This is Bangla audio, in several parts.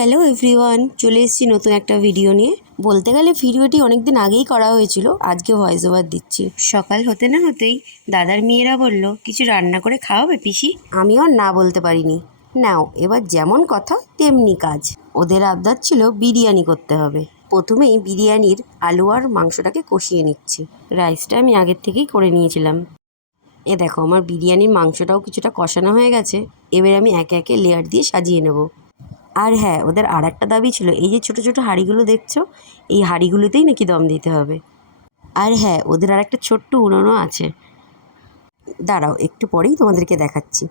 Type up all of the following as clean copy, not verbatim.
হ্যালো এভরিওয়ান, চলে এসেছি নতুন একটা ভিডিও নিয়ে। বলতে গেলে ভিডিওটি অনেক দিন আগেই করা হয়েছিল, আজকে ভয়েস ওভার দিচ্ছি। সকাল হতে না হতেই দাদার মেয়েরা বলল, কিছু রান্না করে খাওয়াবে পিসি? আমিও আর না বলতে পারিনি। নাও, এবার যেমন কথা তেমনি কাজ। ওদের আবদার ছিল বিরিয়ানি করতে হবে। প্রথমেই বিরিয়ানির আলু আর মাংসটাকে কষিয়ে নিচ্ছি। রাইসটা আমি আগের থেকেই করে নিয়েছিলাম। এ দেখো, আমার বিরিয়ানির মাংসটাও কিছুটা কষানো হয়ে গেছে। এবার আমি একে একে লেয়ার দিয়ে সাজিয়ে নেব। আর হ্যাঁ, ওদের আর একটা দাবি ছিল, এই যে ছোটো ছোটো হাঁড়িগুলো দেখছো, এই হাঁড়িগুলোতেই নাকি দম দিতে হবে। আর হ্যাঁ, ওদের আর একটা ছোট্ট উনুনও আছে। দাঁড়াও, একটু পরেই তোমাদেরকে দেখাচ্ছি।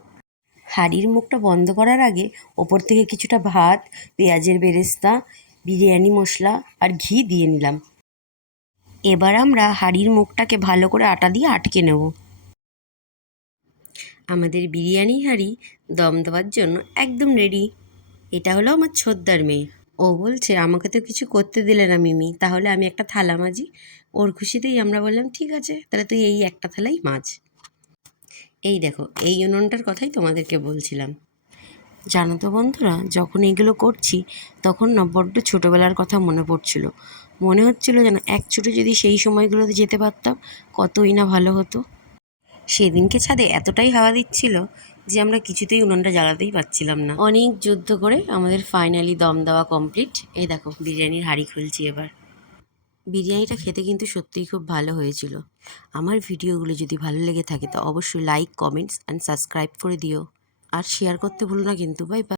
হাঁড়ির মুখটা বন্ধ করার আগে ওপর থেকে কিছুটা ভাত, পেঁয়াজের বেরেস্তা, বিরিয়ানি মশলা আর ঘি দিয়ে নিলাম। এবার আমরা হাঁড়ির মুখটাকে ভালো করে আটা দিয়ে আটকে নেব। আমাদের বিরিয়ানি হাঁড়ি দম দেওয়ার জন্য একদম রেডি। এটা হলো আমার ছোদ্দার মেয়ে। ও বলছে, আমাকে তো কিছু করতে দিলে না মিমি, তাহলে আমি একটা থালা মাজি। ওর খুশিতেই আমরা বললাম, ঠিক আছে, তাহলে তুই এই একটা থালাই মাজ। এই দেখো, এই উনুনটার কথাই তোমাদেরকে বলছিলাম। জানো তো বন্ধুরা, যখন এইগুলো করছি তখন না বড্ড ছোটোবেলার কথা মনে পড়ছিল। মনে হচ্ছিল যেন এক ছুটে যদি সেই সময়গুলোতে যেতে পারতাম, কতই না ভালো হতো। সেদিনকে ছাদে এতটাই হাওয়া দিচ্ছিল যে আমরা কিছুতেই উনুনটা জ্বালাতেই পারছিলাম না। অনেক যুদ্ধ করে আমাদের ফাইনালি দম দেওয়া কমপ্লিট। এই দেখো, বিরিয়ানির হাঁড়ি খুলছি এবার। বিরিয়ানিটা খেতে কিন্তু সত্যিই খুব ভালো হয়েছিল। আমার ভিডিওগুলো যদি ভালো লেগে থাকে তো অবশ্যই লাইক, কমেন্টস অ্যান্ড সাবস্ক্রাইব করে দিও। আর শেয়ার করতে ভুলো না কিন্তু। Bye bye.